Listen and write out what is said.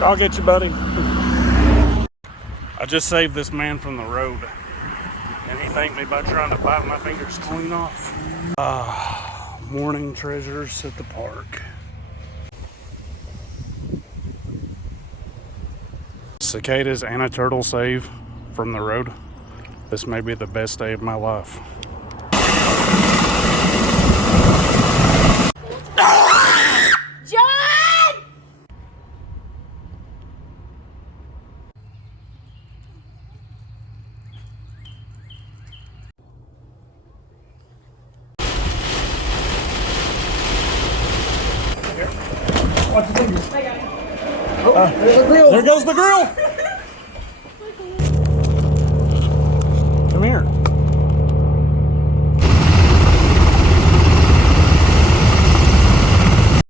I'll get you, buddy. I just saved this man from the road, and he thanked me by trying to bite my fingers clean off. Morning treasures at the park. Cicadas and a turtle save from the road. This may be the best day of my life. John! Watch the fingers. There goes the grill.